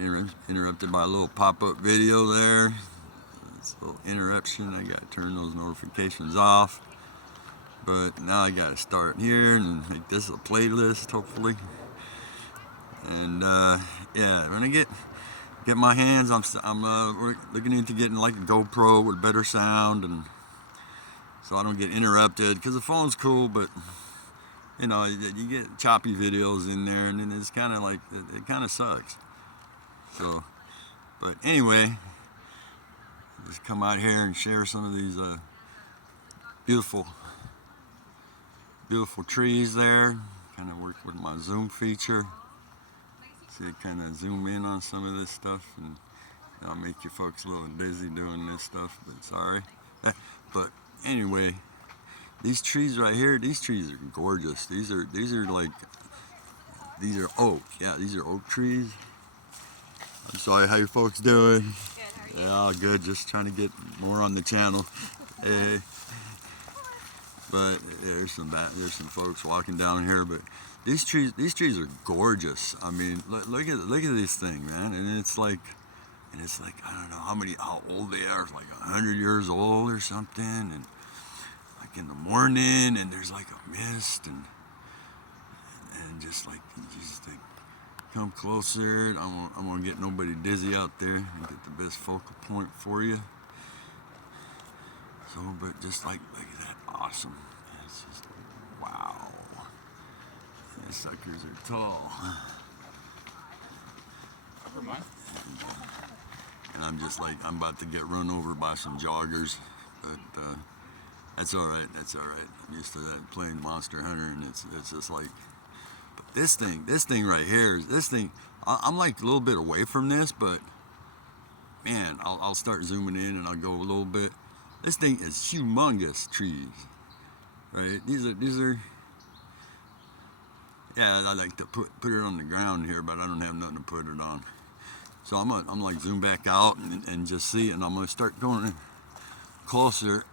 interrupted by a little pop-up video there. It's a little interruption. I got to turn those notifications off. But now I got to start here and make this a playlist, hopefully. And yeah, when I get my hands, I'm looking into getting like a GoPro with better sound, and so I don't get interrupted. Because the phone's cool, but you know, you get choppy videos in there, and then it's kind of like it kind of sucks. So, but anyway, just come out here and share some of these beautiful trees there. Kind of work with my zoom feature. See, kind of zoom in on some of this stuff, and I'll make you folks a little dizzy doing this stuff, but sorry. But anyway, these trees right here, these trees are gorgeous. These are oak. Yeah, these are oak trees. I'm sorry, how you folks doing? Good, how are you? Yeah, good. Just trying to get more on the channel. Hey. But there's some folks walking down here. But these trees are gorgeous. I mean, look at this thing, man. And it's like I don't know how old they are, like 100 years old or something. And like in the morning, and there's like a mist, and just like come closer. I'm gonna get nobody dizzy out there and get the best focal point for you. So, but just look at that, awesome. It's just wow. These suckers are tall. Never mind. And I'm just I'm about to get run over by some joggers, but that's all right. That's all right. I'm used to that, playing Monster Hunter, and it's just like. But this thing right here, I'm like a little bit away from this, but man, I'll start zooming in and I'll go a little bit. This thing is humongous trees, right? These are. Yeah, I like to put it on the ground here, but I don't have nothing to put it on. So I'm like zoom back out and just see it, and I'm gonna start going closer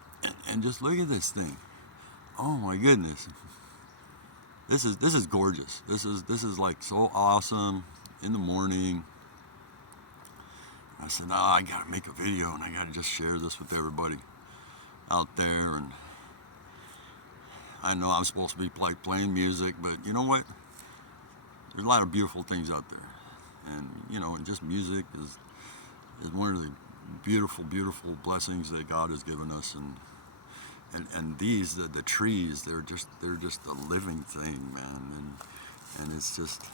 and just look at this thing. Oh my goodness. This is gorgeous. This is like so awesome in the morning. I said, I gotta make a video and I gotta just share this with everybody out there. And I know I'm supposed to be playing music, but you know what? There's a lot of beautiful things out there. And you know, just music is one of the beautiful blessings that God has given us. And these the trees, they're just a living thing, man. And it's just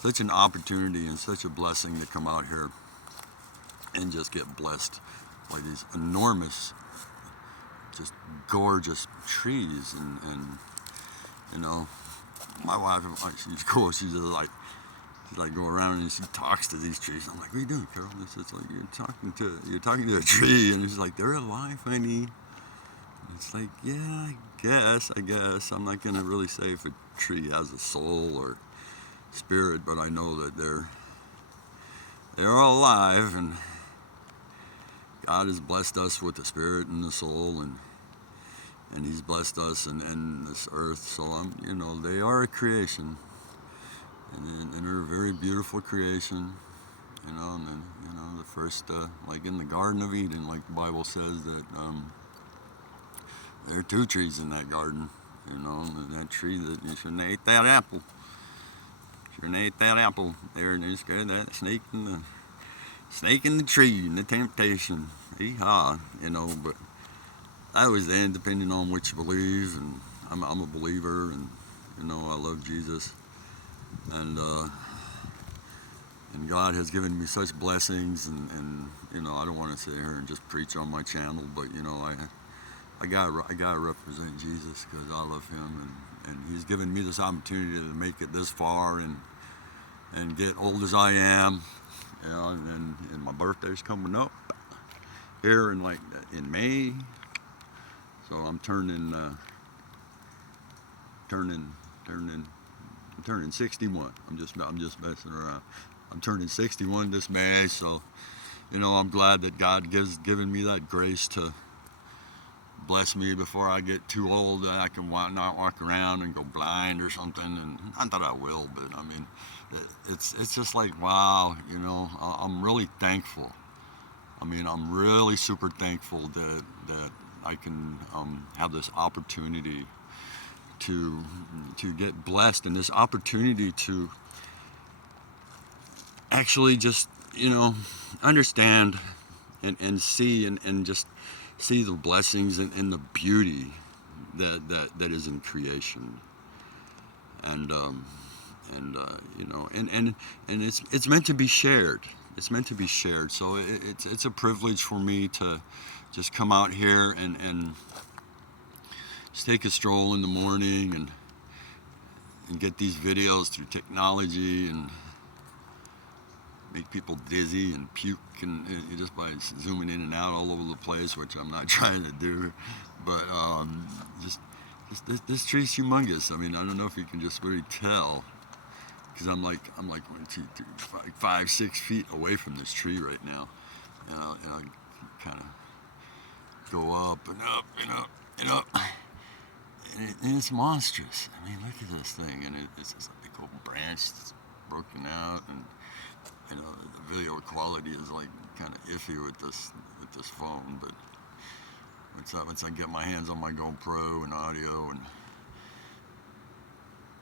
such an opportunity and such a blessing to come out here and just get blessed by these enormous, just gorgeous trees. And you know, my wife, she's cool. She's just like go around and she talks to these trees. I'm like, what are you doing, Carol? It's like you're talking to a tree, and it's like, they're alive, honey. It's like, yeah, I guess. I'm not gonna really say if a tree has a soul or spirit, but I know that they're all alive, and God has blessed us with the spirit and the soul, and He's blessed us in this earth. So they are a creation, and they're a very beautiful creation. And then the first, like in the Garden of Eden, like the Bible says that. There are two trees in that garden, and that tree that you shouldn't have ate that apple. Shouldn't have ate that apple. There's that snake in the tree and the temptation. Yeehaw, but that was then, depending on what you believe, and I'm a believer, and I love Jesus, and God has given me such blessings, and I don't want to sit here and just preach on my channel, but I gotta represent Jesus because I love Him, and He's given me this opportunity to make it this far and get old as I am, and my birthday's coming up here in May, so I'm turning 61. I'm just messing around. I'm turning 61 this May, so I'm glad that God given me that grace to bless me before I get too old that I can not walk around and go blind or something. And not that I will, but I mean, it's just like, wow, you know, I'm really thankful. I mean, I'm really super thankful that I can have this opportunity to get blessed, and this opportunity to actually just, you know, understand and see and just see the blessings and the beauty that is in creation. And you know, and it's meant to be shared. It's meant to be shared. So it's a privilege for me to just come out here and just take a stroll in the morning and get these videos through technology and make people dizzy and puke and just by zooming in and out all over the place, which I'm not trying to do. But just this tree's humongous. I mean, I don't know if you can just really tell, because I'm like 1, 2, 3, 5, 6 feet away from this tree right now, and I kind of go up and up and up and up, and it's monstrous. I mean, look at this thing, and it's just a big old branch that's broken out, and you know, the video quality is like kind of iffy with this phone, but once I get my hands on my GoPro and audio and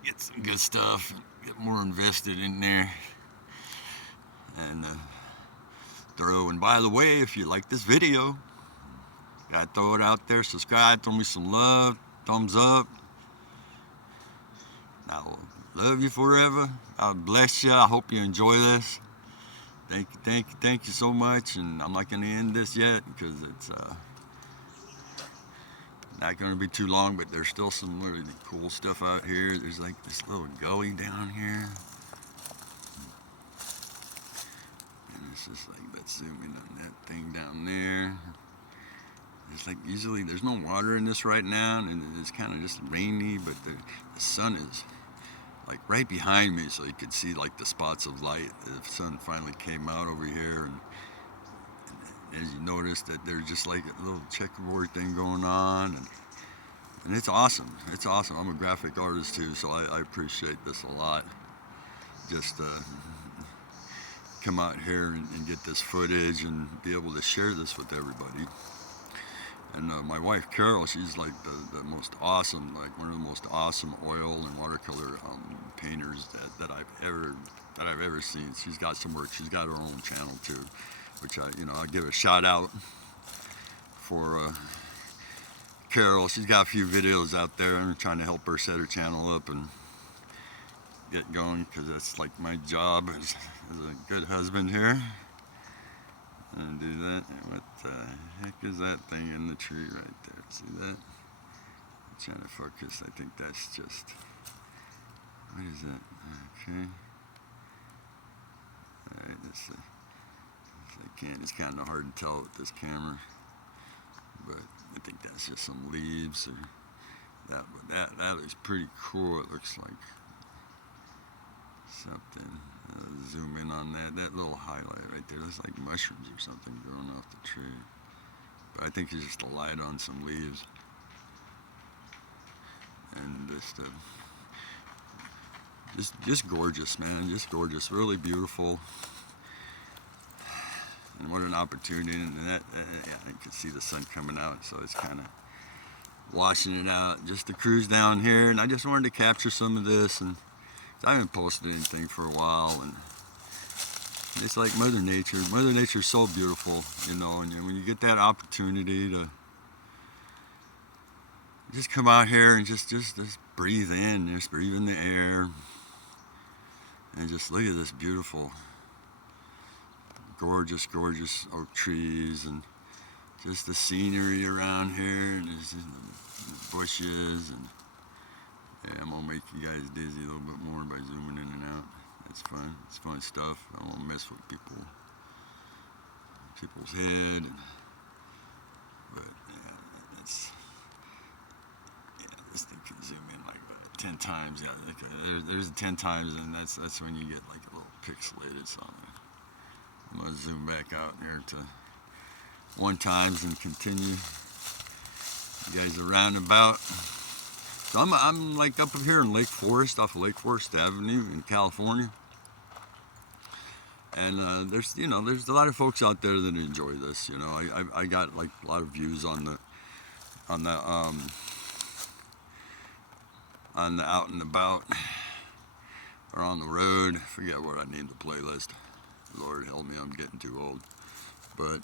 get some good stuff, and get more invested in there, and and by the way, if you like this video, gotta throw it out there, subscribe, throw me some love, thumbs up. Now, love you forever. God bless you. I hope you enjoy this. Thank you so much. And I'm not going to end this yet because it's not going to be too long, but there's still some really cool stuff out here. There's like this little gully down here. And it's just like, let's zoom in on that thing down there. It's like, usually there's no water in this right now, and it's kind of just rainy, but the sun is like right behind me, so you could see like the spots of light. The sun finally came out over here, and as you notice that there's just like a little checkerboard thing going on, and it's awesome. It's awesome. I'm a graphic artist too, so I appreciate this a lot. Just come out here and get this footage and be able to share this with everybody. And my wife Carol, she's like the most awesome, like one of the most awesome oil and watercolor painters that I've ever seen. She's got some work. She's got her own channel too, which I give a shout out for Carol. She's got a few videos out there, and I'm trying to help her set her channel up and get going, because that's like my job as a good husband here. And do that. What the heck is that thing in the tree right there? See that? I'm trying to focus. I think that's just, what is that? Okay. Alright, it's kind of hard to tell with this camera, but I think that's just some leaves, or that looks pretty cool. It looks like something. Zoom in on that little highlight right there. Looks like mushrooms or something growing off the tree, but I think it's just a light on some leaves, and just gorgeous, man. Just gorgeous, really beautiful, and what an opportunity. And yeah, you can see the sun coming out, so it's kind of washing it out. Just to cruise down here, and I just wanted to capture some of this, and I haven't posted anything for a while, and it's like Mother Nature. Mother Nature's so beautiful, you know, and when you get that opportunity to just come out here and just breathe in, just breathe in the air, and just look at this beautiful, gorgeous oak trees, and just the scenery around here, and just the bushes, and yeah, I'm gonna make you guys dizzy a little bit more by zooming in and out. It's fun. It's fun stuff. I don't want to mess with people's head. But yeah, this thing can zoom in like about 10 times. Yeah, there's 10 times, and that's when you get like a little pixelated. So I'm gonna zoom back out here to 1 times and continue You guys are round about. So I'm like up here in Lake Forest, off of Lake Forest Avenue in California. And there's a lot of folks out there that enjoy this. I got like a lot of views on the out and about or on the road. I forget what I named the playlist. Lord help me, I'm getting too old. But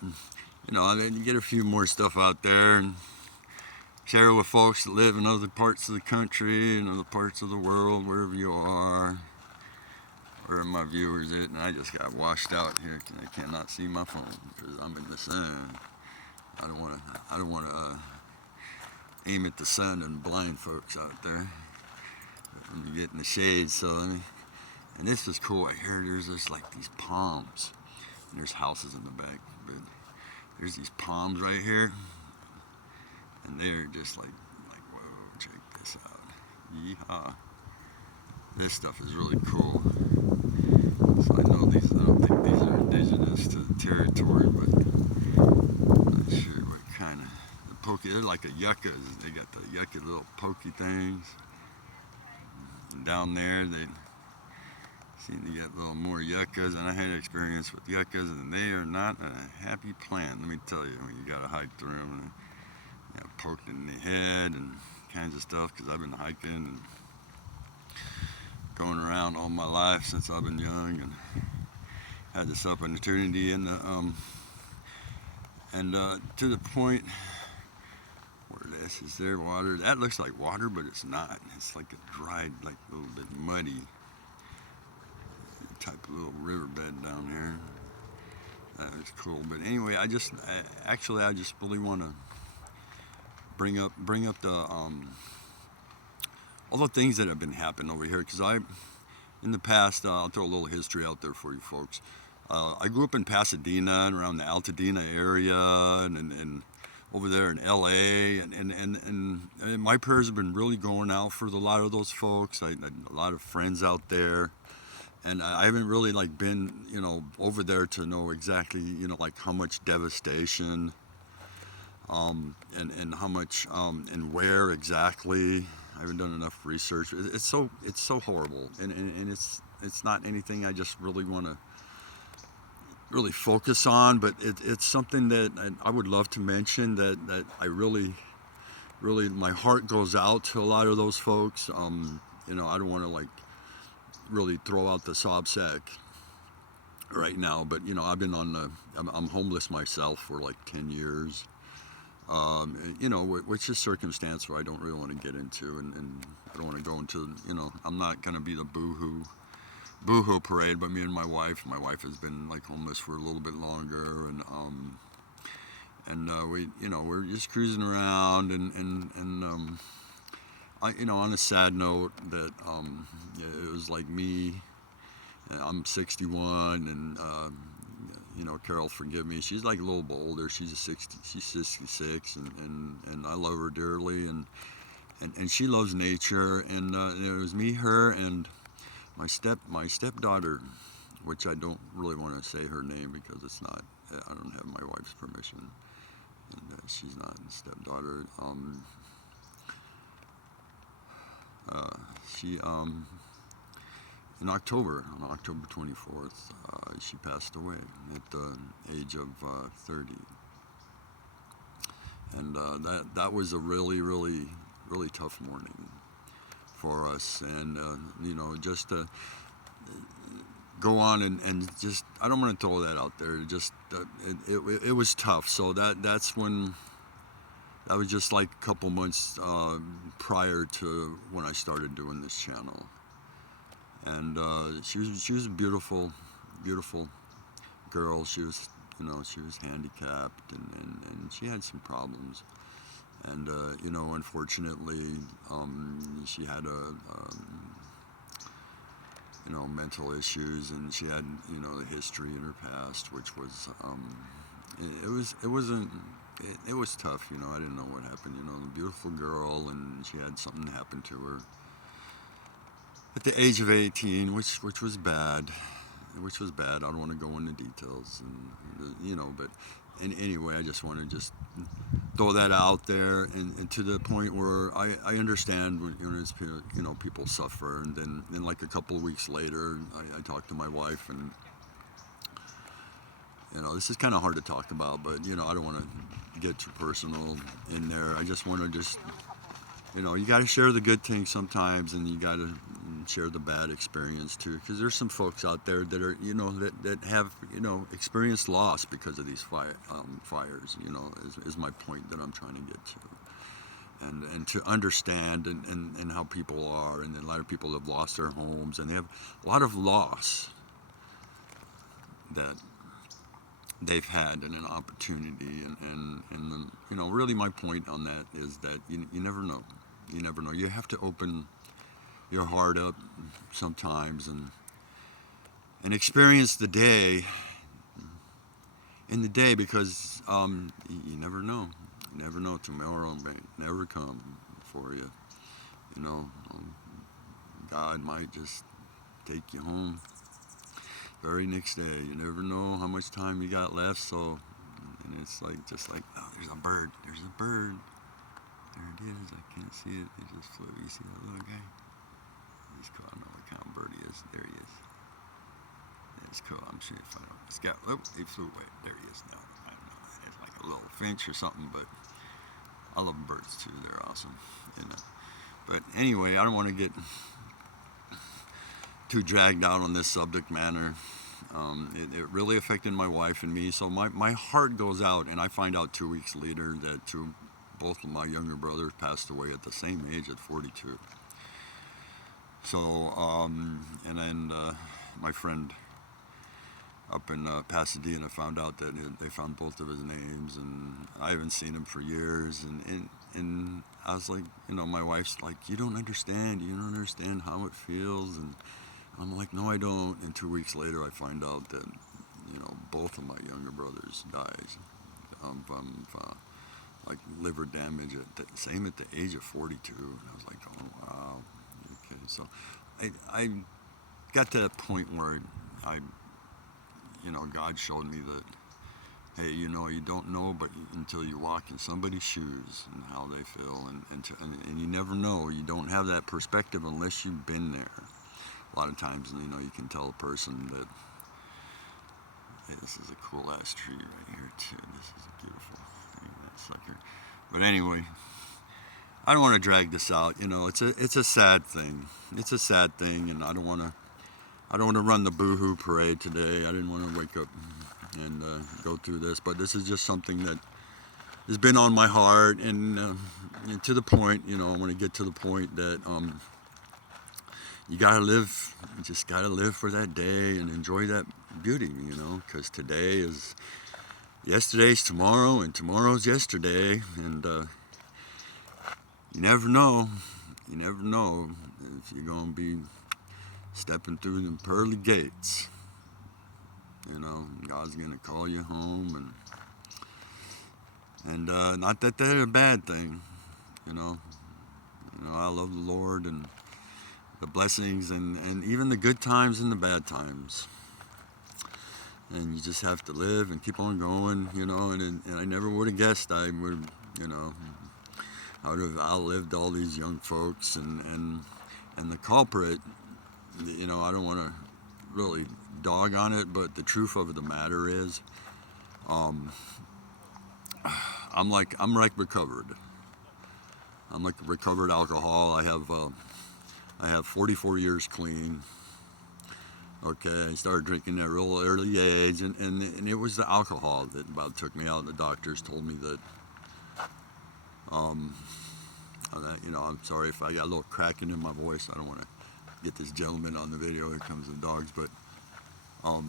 I didn't get a few more stuff out there and share it with folks that live in other parts of the country and other parts of the world, wherever you are. Where are my viewers at? And I just got washed out here because I cannot see my phone because I'm in the sun. I don't want to aim at the sun and blind folks out there. Let me get in the shade. And this is cool. I hear there's just like these palms. And there's houses in the back, but there's these palms right here, and they're just like whoa, check this out. Yeehaw. This stuff is really cool. So I don't think these are indigenous to the territory, but I'm not sure what kind of, they're like a yuccas. They got the yucca little pokey things. And down there they seem to get a little more yuccas, and I had experience with yuccas, and they are not a happy plant, let me tell you, when you gotta hike through them, and poked in the head and kinds of stuff, because I've been hiking and going around all my life since I've been young, and had this opportunity to the point where this is there water. That looks like water, but it's not. It's like a dried, like a little bit muddy type of little riverbed down here. That is cool. But anyway, I just really want to bring up the all the things that have been happening over here, because in the past, I'll throw a little history out there for you folks. I grew up in Pasadena and around the Altadena area, and over there in LA, and my prayers have been really going out for a lot of those folks. I had a lot of friends out there, and I haven't really like been over there to know exactly like how much devastation, and how much and where exactly. I haven't done enough research. It's so horrible, and it's not anything I just really want to really focus on, but it's something that I would love to mention, that I really my heart goes out to a lot of those folks. I don't want to like really throw out the sob sack right now, but I've been I'm homeless myself for like 10 years. Which is circumstance where I don't really want to get into, and I don't want to go into, I'm not going to be the boohoo parade, but me and my wife has been like homeless for a little bit longer, and we're just cruising around, and on a sad note, that it was like me, I'm 61, and Carol, forgive me, she's like a little bit older. She's 66, and I love her dearly, and she loves nature, and it was me, her, and my stepdaughter, which I don't really want to say her name because it's not. I don't have my wife's permission, and she's not a stepdaughter. She on October 24th, she passed away at the age of 30, and that was a really, really, really tough morning for us, and just to go on and just, I don't want to throw that out there. Just it was tough. So that's when. That was just like a couple months prior to when I started doing this channel. And she was a beautiful girl. She was handicapped, and she had some problems. And unfortunately, she had mental issues, and she had the history in her past, which was it was tough. I didn't know what happened. The beautiful girl, and she had something happen to her at the age of 18, which was bad, which was bad. I don't want to go into details, and but anyway, I just want to just throw that out there, and to the point where I understand when people suffer, and then like a couple of weeks later, I talked to my wife, and this is kind of hard to talk about, but I don't want to get too personal in there. I just want to you got to share the good things sometimes, and you got to share the bad experience too, because there's some folks out there that are that have experienced loss because of these fires. Is my point that I'm trying to get to, and to understand and how people are, and a lot of people have lost their homes, and they have a lot of loss that they've had and an opportunity, and really my point on that is that you never know. You never know. You have to open your heart up sometimes and experience the day in the day, because you never know. You never know. Tomorrow may never come for you. God might just take you home very next day. You never know how much time you got left. So, and it's just like, oh, there's a bird. There's a bird. There it is. I can't see it. It just flew. You see that little guy? He's cool. I don't know what kind of bird he is. There he is. It's cool. I'm sure if I don't. It's got. Oh, he flew away. There he is now. I don't know. It's like a little finch or something, but I love birds too. They're awesome. But anyway, I don't want to get too dragged out on this subject matter. It really affected my wife and me. So my heart goes out, and I find out 2 weeks later that both of my younger brothers passed away at the same age, at 42. So, and then my friend up in Pasadena found out that they found both of his names, and I haven't seen him for years. And I was like, my wife's like, you don't understand how it feels. And I'm like, no, I don't. And 2 weeks later, I find out that, both of my younger brothers died from like liver damage at the age of 42. And I was like, oh wow, okay. So I got to that point where God showed me that, hey, you don't know, but until you walk in somebody's shoes and how they feel, and you never know. You don't have that perspective unless you've been there. A lot of times, you can tell a person that, hey, this is a cool ass tree right here too. This is a beautiful thing, that sucker. But anyway, I don't want to drag this out. It's a sad thing. It's a sad thing, and I don't want to run the boo-hoo parade today. I didn't want to wake up and go through this, but this is just something that has been on my heart, and to the point, I want to get to the point that you gotta live. You just gotta live for that day and enjoy that beauty, because today is yesterday's tomorrow, and tomorrow's yesterday, and you never know. You never know if you're gonna be stepping through the pearly gates. God's gonna call you home, and not that they're a bad thing. I love the Lord and the blessings, and even the good times and the bad times. And you just have to live and keep on going, and I never would have guessed I would, I would have outlived all these young folks, and the culprit, I don't want to really dog on it, but the truth of the matter is, I'm like recovered. I'm like recovered alcohol. I have 44 years clean. Okay, I started drinking at a real early age, and it was the alcohol that about took me out. The doctors told me that, I'm sorry if I got a little cracking in my voice. I don't want to get this gentleman on the video. Here comes the dogs, but I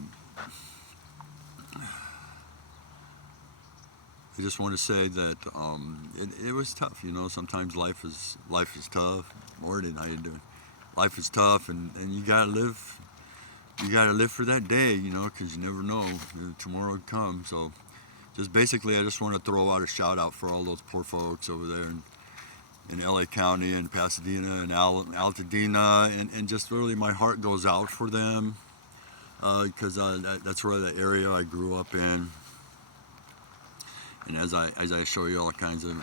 just want to say that it was tough. Sometimes life is tough. Morning, how you doing? Life is tough, and you gotta live. You gotta live for that day, because you never know tomorrow would come. So, just basically, I just want to throw out a shout out for all those poor folks over there in LA County and Pasadena and Altadena, and just really my heart goes out for them. because that's where the area I grew up in. And as I show you all kinds of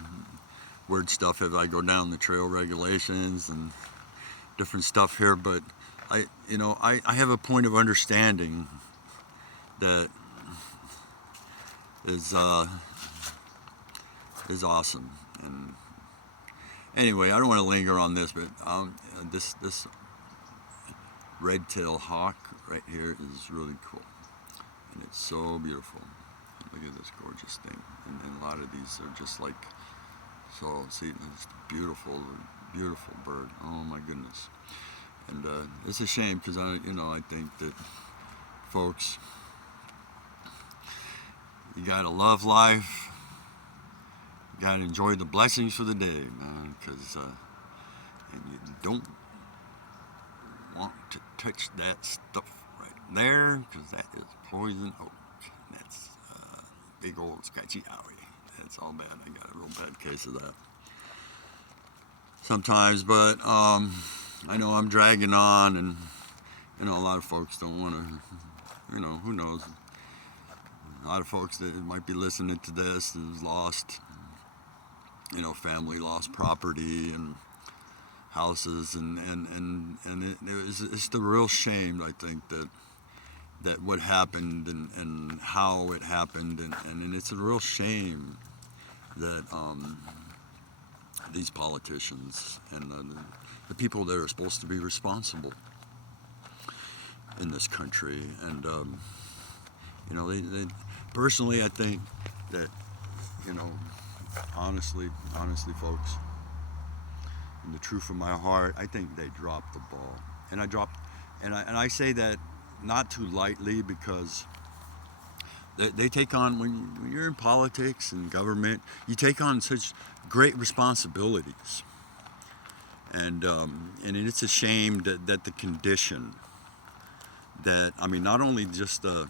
weird stuff as I go down the trail regulations and different stuff here, but I have a point of understanding that is awesome. And anyway, I don't want to linger on this, but this red-tailed hawk right here is really cool, and it's so beautiful. Look at this gorgeous thing, and a lot of these are just like, so see, it's beautiful, beautiful bird. Oh my goodness. And it's a shame because I think that folks, you gotta love life. You gotta enjoy the blessings for the day, man. Because and you don't want to touch that stuff right there, because that is poison oak. That's big old scratchy owie. That's all bad. I got a real bad case of that sometimes, but I know I'm dragging on, and a lot of folks don't want to. Who knows? A lot of folks that might be listening to this is lost. Family lost property and houses, and it's the real shame, I think, that what happened and how it happened, and it's a real shame that these politicians and the people that are supposed to be responsible in this country, and they personally, I think that honestly folks, in the truth of my heart, I think they dropped the ball, and I say that not too lightly, because they take on, when you're in politics and government, you take on such great responsibilities, and it's a shame that the condition that, not only just the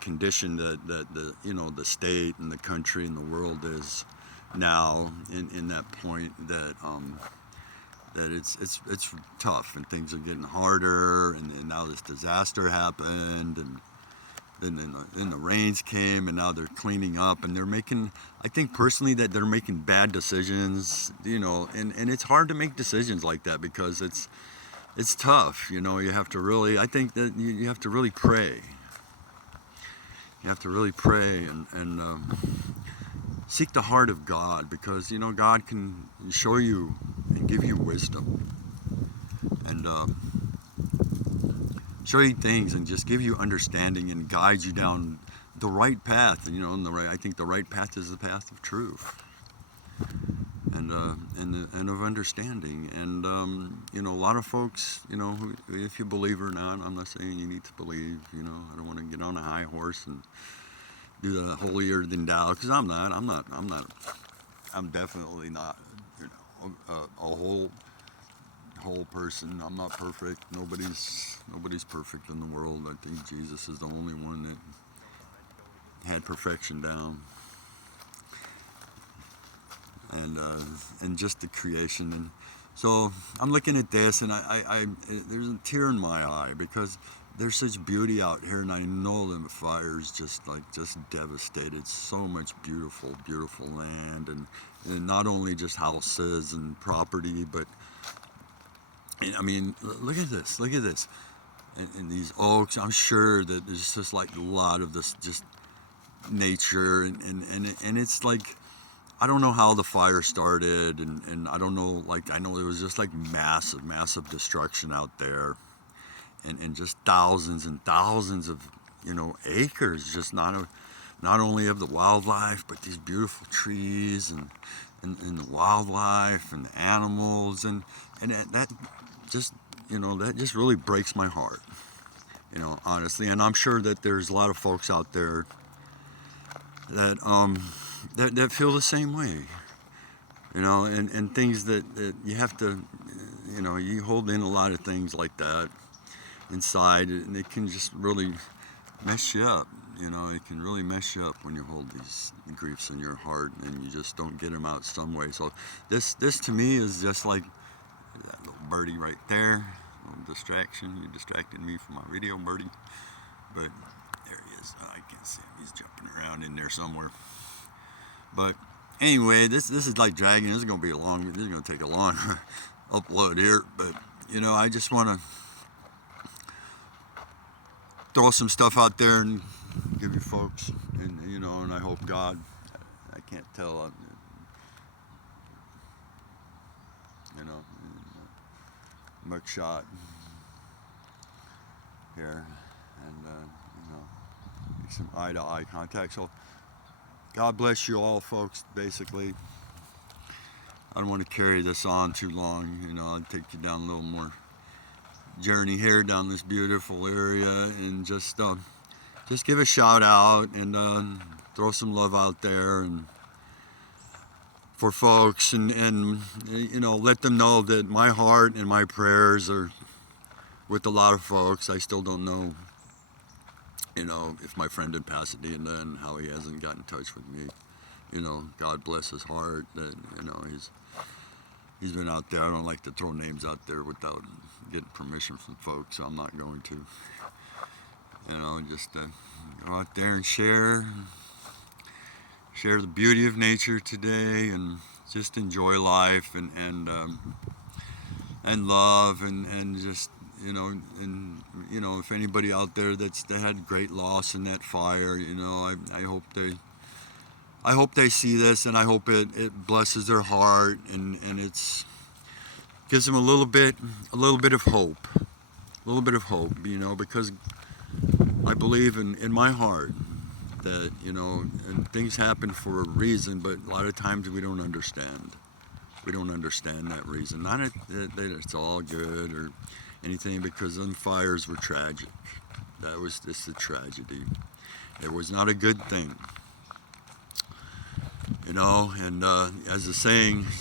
condition that the state and the country and the world is now in that point that it's tough, and things are getting harder, and now this disaster happened, and then the rains came, and now they're cleaning up, and they're making, I think personally, that they're making bad decisions, and it's hard to make decisions like that, because it's tough. You have to really, I think that you have to really pray. You have to really pray and seek the heart of God, because God can show you and give you wisdom, and show you things, and just give you understanding, and guide you down the right path. And I think the right path is the path of truth, and of understanding. And a lot of folks, if you believe or not, I'm not saying you need to believe. I don't want to get on a high horse and do the holier than thou, because I'm definitely not, a whole person. I'm not perfect. Nobody's perfect in the world. I think Jesus is the only one that had perfection down, and just the creation. And so I'm looking at this, and I there's a tear in my eye, because there's such beauty out here, and I know the fire's just devastated so much beautiful land, and not only just houses and property, but look at this, and these oaks. I'm sure that there's just like a lot of this just nature, and it's like, I don't know how the fire started, and I don't know, I know it was just like massive destruction out there. And just thousands and thousands of acres, just not only of the wildlife, but these beautiful trees, and the wildlife and the animals, and that just that just really breaks my heart, honestly. And I'm sure that there's a lot of folks out there that that feel the same way, and things that you have to, you hold in a lot of things like that inside, and it can just really mess you up. It can really mess you up when you hold these griefs in your heart, and you just don't get them out some way. So this to me is just like that little birdie right there, little distraction. You distracted me from my video, Birdie. But there he is. I can't see him. He's jumping around in there somewhere. But anyway, this is like dragging. This is gonna be a long. This is gonna take a long upload here. But you know, I just want to throw some stuff out there and give you folks, and you know, and I hope God. I can't tell. You know, mugshot here, and you know, some eye-to-eye contact. So God bless you all, folks. Basically, I don't want to carry this on too long. You know, I'll take you down a little more journey here down this beautiful area, and just give a shout out and throw some love out there and for folks, and you know, let them know that my heart and my prayers are with a lot of folks. I still don't know, you know, if my friend in Pasadena and how he hasn't gotten in touch with me. You know, God bless his heart. That, you know, he's been out there. I don't like to throw names out there without getting permission from folks, so I'm not going to. You know, just go out there and share the beauty of nature today, and just enjoy life, and love, and just, you know, and you know, if anybody out there that had great loss in that fire, you know, I hope they see this, and I hope it blesses their heart, and it's gives them a little bit of hope, you know, because I believe in my heart that, you know, and things happen for a reason, but a lot of times we don't understand. We don't understand that reason. Not that it's all good or anything, because them fires were tragic. That was just a tragedy. It was not a good thing. You know, and as the saying